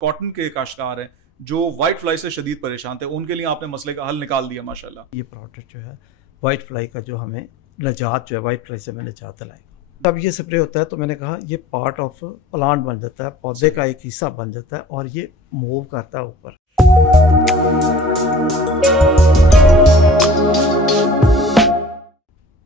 Cotton के काश्तकार हैं जो वाइट फ्लाई से शदीद परेशान थे, उनके लिए आपने मसले का हल निकाल दिया माशाल्लाह। ये प्रोडक्ट जो है वाइट फ्लाई का जो हमें निजात जो है वाइट फ्लाई से हमें निजात दिलाएगा। जब ये स्प्रे होता है तो मैंने कहा ये पार्ट ऑफ प्लांट बन जाता है, पौधे का एक हिस्सा बन जाता है और ये मूव करता है ऊपर।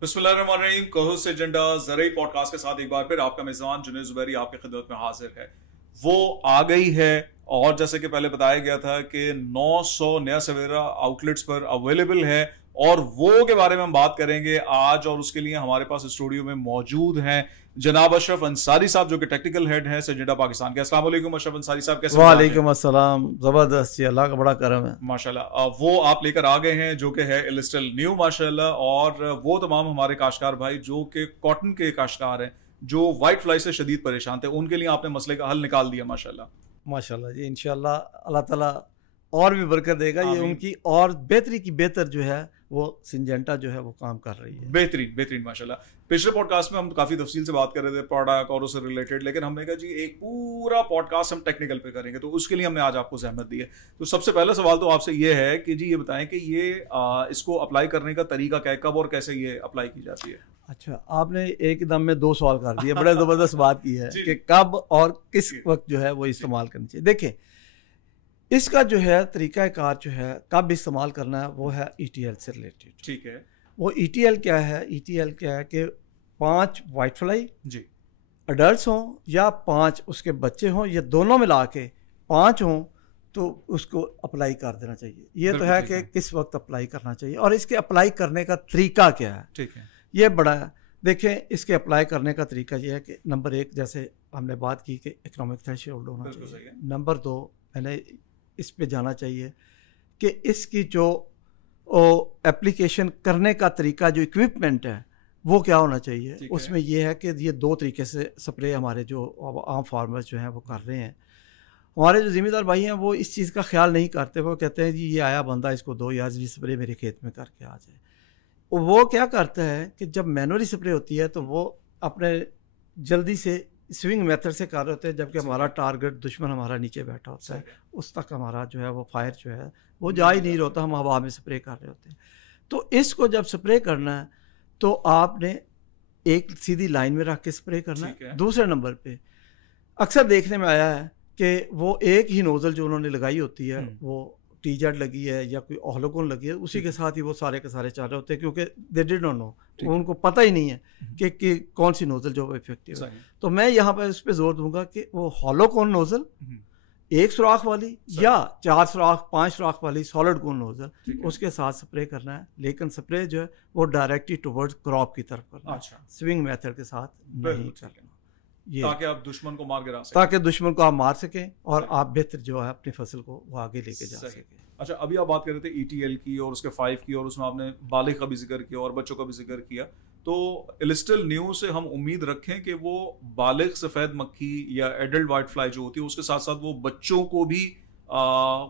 बिस्मिल्लाहिर्रहमानिर्रहीम। कोहोस्ट एजेंडा ज़रूरी पॉडकास्ट के साथ एक बार फिर आपका मेज़बान जुनैद ज़ुबैरी आपकी खिदमत में हाजिर है। वो आ गई है और जैसे कि पहले बताया गया था कि 900 नया सवेरा आउटलेट्स पर अवेलेबल है और वो के बारे में हम बात करेंगे आज। और उसके लिए हमारे पास स्टूडियो में मौजूद हैं जनाब अशरफ अंसारी साहब जो कि टेक्निकल हेड हैं एजेंडा पाकिस्तान के। अस्सलाम वालेकुम अशरफ अंसारी साहब, कैसे? वालेकुम अस्सलाम, ज़बरदस्त जी, अल्लाह का बड़ा करम है माशाल्लाह। वो आप लेकर आ गए हैं जो कि है इलिस्टल न्यू माशाल्लाह, और वो तमाम हमारे काश्तकार भाई जो कि कॉटन के काश्तकार हैं जो वाइट फ्लाई से शदीद परेशान थे, उनके लिए आपने मसले का हल निकाल दिया माशाल्लाह। माशाल्लाह जी। इंशाल्लाह अल्लाह ताला और भी बरकत देगा। ये उनकी और बेहतरी की बेहतर जो है वो सिंजेंटा जो है वो काम कर रही है। बेहतरीन बेहतरीन माशाल्लाह। पिछले पॉडकास्ट में हम काफ़ी तफसील से बात कर रहे थे प्रोडक्ट और उससे रिलेटेड, लेकिन हमने कहा जी एक पूरा पॉडकास्ट हम टेक्निकल पे करेंगे, तो उसके लिए हमने आज आपको जहमत दी है। तो सबसे पहला सवाल तो आपसे ये है कि जी ये बताएं कि ये इसको अप्लाई करने का तरीका क्या है, कब और कैसे ये अप्लाई की जाती है? अच्छा, आपने एक दम में 2 सवाल कर दिए, बड़े ज़बरदस्त बात की है कि कब और किस वक्त जो है वो इस्तेमाल करनी चाहिए। देखिए, इसका जो है तरीक़ाकार जो है कब इस्तेमाल करना है वो है ETL से रिलेटेड। ठीक है। वो ETL क्या है? ETL क्या है कि 5 वाइट फ्लाई जी अडल्ट हों या 5 उसके बच्चे हों, ये दोनों मिला के 5 हों तो उसको अप्लाई कर देना चाहिए। ये तो है कि किस वक्त अप्लाई करना चाहिए और इसके अप्लाई करने का तरीका क्या है। ठीक है, ये बड़ा है। देखें, इसके अप्लाई करने का तरीका ये है कि नंबर 1 जैसे हमने बात की कि इकोनॉमिक थ्रेशोल्ड होना चाहिए। नंबर 2 मैंने इस पे जाना चाहिए कि इसकी जो एप्लीकेशन करने का तरीका, जो इक्विपमेंट है वो क्या होना चाहिए। उसमें ये है कि ये 2 तरीके से स्प्रे हमारे जो आम फार्मर्स जो हैं वो कर रहे हैं। हमारे जो ज़िम्मेदार भाई हैं वो इस चीज़ का ख्याल नहीं करते। वो कहते हैं जी ये आया बंदा, इसको दो यार जी स्प्रे मेरे खेत में करके आ जाए। वो क्या करता है कि जब मैनुअली स्प्रे होती है तो वो अपने जल्दी से स्विंग मेथड से कर रहे होते हैं, जबकि हमारा टारगेट दुश्मन हमारा नीचे बैठा होता है, उस तक हमारा जो है वो फायर जो है वो जा ही नहीं होता, हम हवा में स्प्रे कर रहे होते हैं। तो इसको जब स्प्रे करना है तो आपने एक सीधी लाइन में रख के स्प्रे करना है। दूसरे नंबर पे अक्सर देखने में आया है कि वो एक ही नोज़ल जो उन्होंने लगाई होती है, वो टीजेड लगी है या कोई ओहलोकोन लगी है, उसी के साथ ही वो सारे के सारे चल रहे होते हैं क्योंकि दे डिड नॉट नो, उनको पता ही नहीं है कि कौन सी नोज़ल जो इफेक्टिव है। तो मैं यहाँ पर इस पर जोर दूंगा कि वो होलोकोन नोज़ल, 1 सुराख वाली या 4 सुराख 5 सुराख वाली सॉलिड कोन नोज़ल, उसके साथ स्प्रे करना है। लेकिन स्प्रे जो है वो डायरेक्टली टुवर्ड्स क्रॉप की तरफ करना है, स्विंग मेथड के साथ नहीं करना, ये ताकि आप दुश्मन को मार गिरा सकें, ताकि दुश्मन को आप मार सकें और आप बेहतर जो है अपनी फसल को वो आगे लेके जा सकें। अच्छा, अभी आप बात कर रहे थे ETL की और उसके 5 की, और उसमें आपने बालिग का भी जिक्र किया और बच्चों का भी जिक्र किया। तो इलिस्टल न्यू से हम उम्मीद रखें कि वो बालिग सफ़ेद मक्खी या एडल्ट वाइट फ्लाई जो होती है उसके साथ साथ वो बच्चों को भी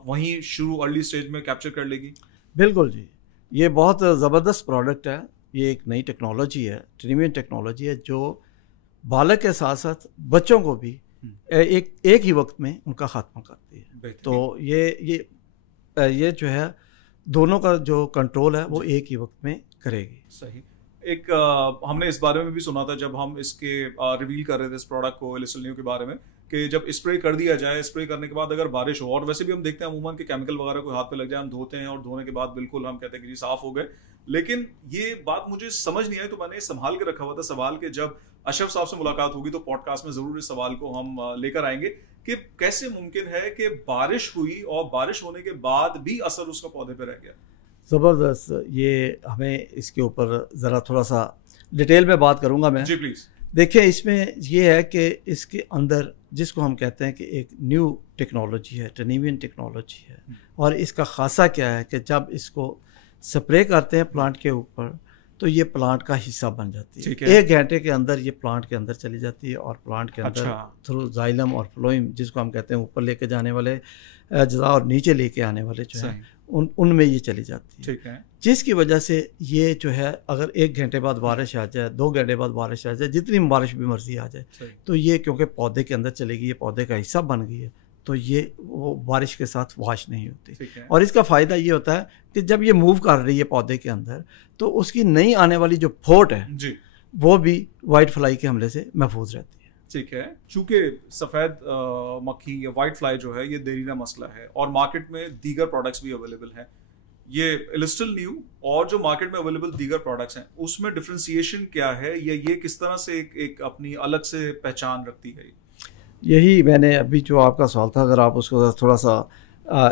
वहीं शुरू अर्ली स्टेज में कैप्चर कर लेगी? बिल्कुल जी, ये बहुत ज़बरदस्त प्रोडक्ट है। ये एक नई टेक्नोलॉजी है, ट्रीटमेंट टेक्नोलॉजी है जो बालक के साथ साथ बच्चों को भी एक ही वक्त में उनका खात्मा करती है। तो ये जो है दोनों का जो कंट्रोल है वो एक ही वक्त में करेगी। सही। एक हमने इस बारे में भी सुना था जब हम इसके रिवील कर रहे थे इस प्रोडक्ट को इलिस्टल न्यू के बारे में, कि जब स्प्रे कर दिया जाए, स्प्रे करने के बाद अगर बारिश हो, और वैसे भी हम देखते हैं अमूमन कि केमिकल वगैरह को हाथ पे लग जाए, हम धोते हैं और धोने के बाद बिल्कुल हम कहते हैं कि जी साफ हो गए, लेकिन ये बात मुझे समझ नहीं आई तो मैंने संभाल के रखा हुआ था सवाल के जब अशरफ साहब से मुलाकात होगी तो पॉडकास्ट में जरूर इस सवाल को हम लेकर आएंगे कि कैसे मुमकिन है कि बारिश हुई और बारिश होने के बाद भी असर उसका पौधे पे रह गया। ज़बरदस्त। ये हमें इसके ऊपर ज़रा थोड़ा सा डिटेल में बात करूंगा मैं। जी प्लीज़। देखिए, इसमें ये है कि इसके अंदर जिसको हम कहते हैं कि एक न्यू टेक्नोलॉजी है, ट्रेनिवियन टेक्नोलॉजी है, और इसका खासा क्या है कि जब इसको स्प्रे करते हैं प्लांट के ऊपर तो ये प्लांट का हिस्सा बन जाती है। 1 घंटे के अंदर ये प्लांट के अंदर चली जाती है और प्लांट के अंदर थ्रू जाइलम और फ्लोइम, जिसको हम कहते हैं ऊपर लेके जाने वाले अज्जा और नीचे लेके आने वाले जो है उनमें ये चली जाती है। ठीक है। जिसकी वजह से ये जो है अगर 1 घंटे बाद बारिश आ जाए, 2 घंटे बाद बारिश आ जाए, जितनी बारिश भी मर्जी आ जाए, तो ये क्योंकि पौधे के अंदर चलेगी, ये पौधे का हिस्सा बन गई है, तो ये वो बारिश के साथ वॉश नहीं होती। और इसका फ़ायदा ये होता है कि जब ये मूव कर रही है पौधे के अंदर, तो उसकी नई आने वाली जो फोट है जी, वो भी वाइट फ्लाई के हमले से महफूज रहती है। ठीक है। चूंकि सफ़ेद मक्खी या वाइट फ्लाई जो है ये देरीना मसला है और मार्केट में दीगर प्रोडक्ट्स भी अवेलेबल हैं, ये इलिस्टिल न्यू और जो मार्केट में अवेलेबल दीगर प्रोडक्ट्स हैं उसमें डिफरेंशिएशन क्या है, या ये किस तरह से एक अपनी अलग से पहचान रखती है? यही मैंने अभी जो आपका सवाल था, अगर आप उसको थोड़ा सा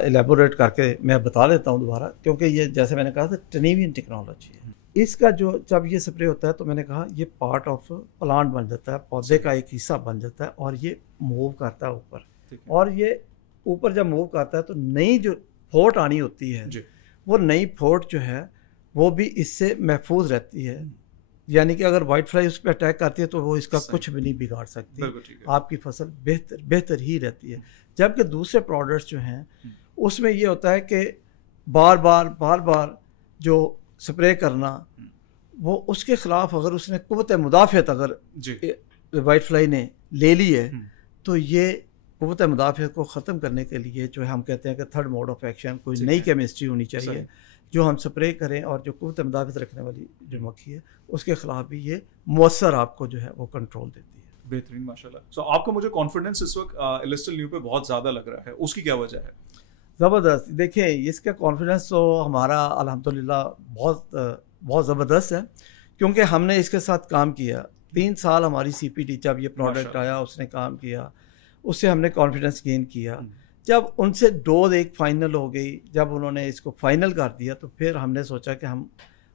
एलेबोरेट करके मैं बता देता हूँ दोबारा, क्योंकि ये जैसे मैंने कहा था टनेवियन टेक्नोलॉजी है। इसका जो जब ये स्प्रे होता है तो मैंने कहा ये पार्ट ऑफ प्लांट बन जाता है, पौधे का एक हिस्सा बन जाता है और ये मूव करता है ऊपर, और ये ऊपर जब मूव करता है तो नई जो फोट आनी होती है वो नई फोट जो है वो भी इससे महफूज रहती है। यानी कि अगर वाइट फ्लाई उस पर अटैक करती है तो वो इसका कुछ भी नहीं बिगाड़ सकती, आपकी फसल बेहतर ही रहती है। जबकि दूसरे प्रोडक्ट्स जो हैं उसमें ये होता है कि बार बार जो स्प्रे करना, वो उसके ख़िलाफ़ अगर उसने क़ुव्वत मुदाफ़ियत अगर वाइट फ्लाई ने ले ली है तो ये क़ुव्वत मुदाफ़ियत को ख़त्म करने के लिए जो है हम कहते हैं कि थर्ड मोड ऑफ एक्शन, कोई नई केमिस्ट्री होनी चाहिए जो हम स्प्रे करें और जो क़ुव्वत मुदाफ़ियत रखने वाली जो मक्खी है उसके ख़िलाफ़ भी ये मौसर आपको जो है वो कंट्रोल देती है। बेहतरीन, माशाल्लाह। सो आपको मुझे कॉन्फिडेंस इस वक्त इलिस्टिल न्यू पे बहुत ज़्यादा लग रहा है, उसकी क्या वजह है? ज़बरदस्त। देखिए इसका कॉन्फिडेंस तो हमारा अल्हम्दुलिल्लाह बहुत ज़बरदस्त है, क्योंकि हमने इसके साथ काम किया 3 साल। हमारी CPD जब ये प्रोडक्ट आया उसने काम किया, उससे हमने कॉन्फिडेंस गेन किया। जब उनसे डोज एक फ़ाइनल हो गई, जब उन्होंने इसको फ़ाइनल कर दिया तो फिर हमने सोचा कि हम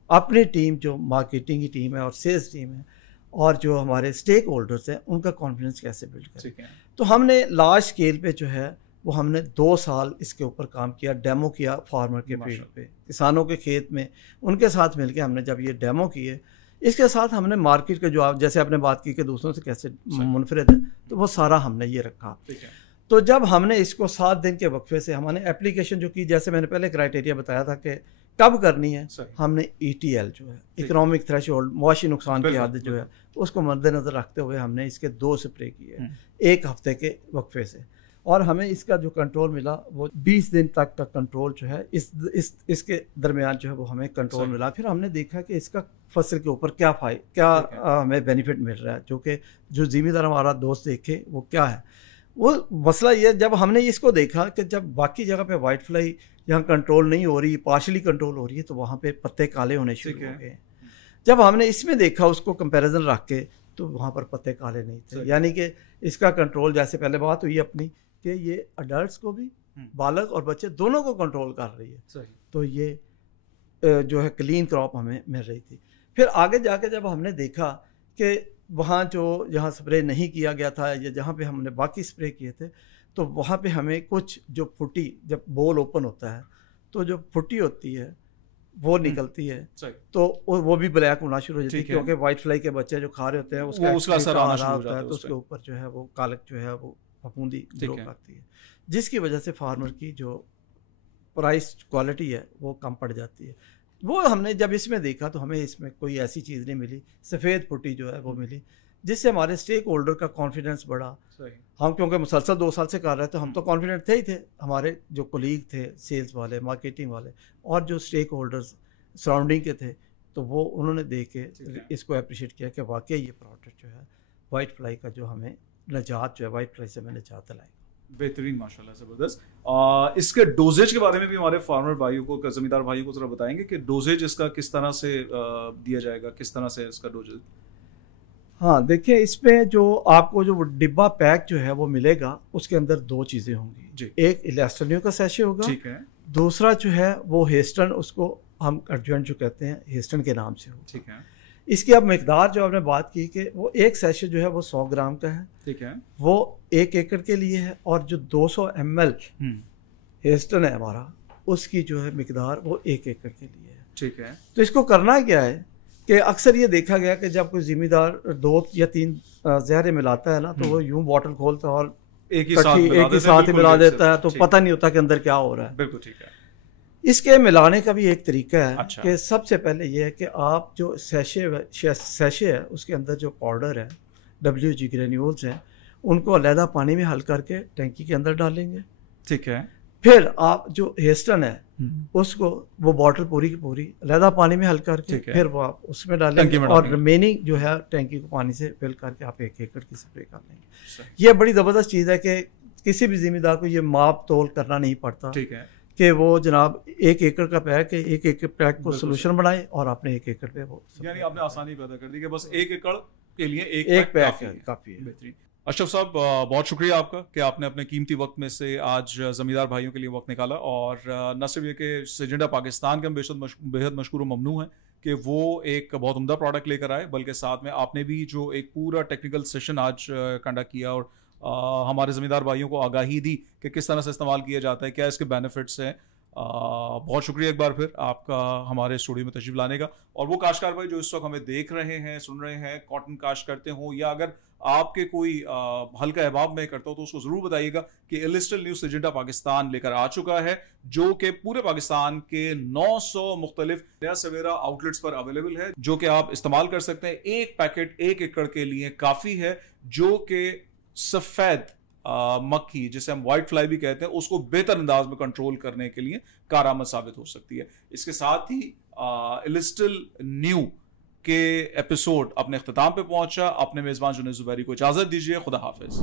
अपनी टीम जो मार्केटिंग की टीम है और सेल्स टीम है और जो हमारे स्टेक होल्डर्स हैं उनका कॉन्फिडेंस कैसे बिल्ड करें। तो हमने लार्ज स्केल पे जो है वो हमने 2 साल इसके ऊपर काम किया, डेमो किया फार्मर के फील्ड पे, किसानों के खेत में उनके साथ मिलके हमने जब ये डेमो किए, इसके साथ हमने मार्केट के जो आप जैसे आपने बात की कि दूसरों से कैसे मुनफरिद है, तो वो सारा हमने ये रखा। तो जब हमने इसको 7 दिन के वक्फे से हमने एप्लीकेशन जो की, जैसे मैंने पहले क्राइटेरिया बताया था कि कब करनी है, हमने ETL जो है इकोनॉमिक थ्रेशोल्ड, मुआशी नुकसान की हद जो है उसको मद्देनज़र रखते हुए हमने इसके 2 स्प्रे किए 1 हफ्ते के वक्फे से, और हमें इसका जो कंट्रोल मिला वो 20 दिन तक का कंट्रोल जो है इसके दरमियान जो है वो हमें कंट्रोल मिला। फिर हमने देखा कि इसका फसल के ऊपर क्या हमें बेनिफिट मिल रहा है, जो ज़िम्मेदार हमारा दोस्त देखे वो क्या है। वो मसला ये, जब हमने इसको देखा कि जब बाकी जगह पे वाइट फ्लाई यहाँ कंट्रोल नहीं हो रही, पार्शली कंट्रोल हो रही है, तो वहाँ पे पत्ते काले होने शुरू हो गए। जब हमने इसमें देखा उसको कंपैरिजन रख के, तो वहाँ पर पत्ते काले नहीं थे। यानी कि इसका कंट्रोल, जैसे पहले बात हुई अपनी कि ये अडल्ट्स को भी, बालक और बच्चे दोनों को कंट्रोल कर रही है, तो ये जो है क्लीन क्रॉप हमें मिल रही थी। फिर आगे जाके जब हमने देखा कि वहाँ जहाँ स्प्रे नहीं किया गया था या जहाँ पे हमने बाकी स्प्रे किए थे, तो वहाँ पे हमें कुछ जो फुटी, जब बोल ओपन होता है तो जो फुटी होती है वो निकलती है, तो वो भी ब्लैक होना शुरू हो जाती है, क्योंकि वाइट फ्लाई के बच्चे जो खा रहे होते हैं उसका असर आना शुरू होता है, तो उसके ऊपर जो है वो कालक जो है वो फफूंदी ग्रो करती है, जिसकी वजह से फार्मर की जो प्राइस क्वालिटी है वो कम पड़ जाती है। वो हमने जब इसमें देखा तो हमें इसमें कोई ऐसी चीज़ नहीं मिली, सफ़ेद पुट्टी जो है वो मिली, जिससे हमारे स्टेक होल्डर का कॉन्फिडेंस बढ़ा। हम क्योंकि मुसलसल 2 साल से कर रहे थे, हम तो कॉन्फिडेंट थे ही थे, हमारे जो कोलीग थे, सेल्स वाले, मार्केटिंग वाले और जो स्टेक होल्डर्स सराउंडिंग के थे, तो वो उन्होंने देख के इसको अप्रिशिएट किया कि वाकई ये प्रोडक्ट जो है वाइट फ्लाई का जो हमें निजात जो है, वाइट फ्लाई से हमें निजात लाई। बेहतरीन, माशाल्लाह, ज़बरदस्त। इसके डोजेज के बारे में भी हमारे फार्मर भाइयों को, ज़मींदार भाइयों को ज़रा बताएंगे कि डोजेज इसका किस तरह से दिया जाएगा, किस तरह से इसका डोजेज? हाँ, देखिए इसमें जो आपको जो डिब्बा पैक जो है वो मिलेगा, उसके अंदर 2 चीज़ें होंगी जी। एक इलिस्टिल न्यू का सैशे होगा, ठीक है। दूसरा जो है वो हेस्टन, उसको हम एडजुवेंट जो कहते हैं हेस्टन के नाम से होगा, ठीक है। इसकी अब मिकदार जो आपने बात की कि वो एक सैशे जो है वो 100 ग्राम का है, ठीक है, वो 1 एकड़ के लिए है, और जो 200 ml हेस्टन है हमारा, उसकी जो है मिकदार वो 1 एकड़ के लिए है, ठीक है। तो इसको करना क्या है कि अक्सर ये देखा गया कि जब कोई जिम्मेदार 2 या 3 जहरें मिलाता है ना, तो वो यूं बॉटल खोलता है और एक ही साथ ही मिला देता है, तो पता नहीं होता कि अंदर क्या हो रहा है। बिल्कुल ठीक है। इसके मिलाने का भी एक तरीका है, अच्छा। कि सबसे पहले ये है कि आप जो सैशे है उसके अंदर जो पाउडर है, WG ग्रेन्यूल्स हैं, उनको अलहदा पानी में हल करके टैंकी के अंदर डालेंगे। ठीक है। फिर आप जो हेस्टन है उसको वो बॉटल पूरी की पूरी अलहदा पानी में हल करके फिर वो आप उसमें डालेंगे और रिमेनिंग जो है टैंकी को पानी से फिल करके आप 1 एकड़ की स्प्रे कर लेंगे। ये बड़ी ज़बरदस्त चीज़ है कि किसी भी जिम्मेदार को ये माप तोल करना नहीं पड़ता। ठीक है कि वो जनाब 1 एकड़ का पैक है, 1 एकड़ पैक को सोल्यूशन बनाए और आपने 1 एकड़ पे वो, यानी आपने आसानी पैदा कर दी कि बस 1 एकड़ के लिए एक पैक काफ़ी है। बेहतरीन। अशरफ साहब बहुत शुक्रिया आपका कि आपने अपने कीमती वक्त में से आज ज़मींदार भाइयों के लिए वक्त निकाला, और न सिर्फ ये कि सिजेंडा पाकिस्तान के हम बेहद मशकूर व ममनू हैं कि वो एक बहुत उम्दा प्रोडक्ट लेकर आए, बल्कि साथ में आपने भी जो एक पूरा टेक्निकल सेशन आज कंडक्ट किया और हमारे ज़मींदार भाइयों को आगाही दी कि किस तरह से इस्तेमाल किया जाता है, क्या इसके बेनिफिट्स हैं। बहुत शुक्रिया एक बार फिर आपका हमारे स्टूडियो में तशरीफ लाने का। और वो काश्तकार भाई जो इस वक्त हमें देख रहे हैं, सुन रहे हैं, कॉटन काश्त करते हो या अगर आपके कोई हल्का अहबाब में करता हो तो उसको जरूर बताइएगा कि इलिस्टल न्यू सिजेंडा पाकिस्तान लेकर आ चुका है, जो कि पूरे पाकिस्तान के 900 मुख्तलिफ नया सवेरा आउटलेट्स पर अवेलेबल है, जो कि आप इस्तेमाल कर सकते हैं। एक पैकेट 1 एकड़ के लिए काफी है, जो कि सफेद मक्खी जिसे हम व्हाइट फ्लाई भी कहते हैं उसको बेहतर अंदाज में कंट्रोल करने के लिए कारआमद साबित हो सकती है। इसके साथ ही इलिस्टल न्यू के एपिसोड अपने इख्तिताम पे पहुंचा। अपने मेजबान जुनैद ज़ुबैरी को इजाजत दीजिए। खुदा हाफिज।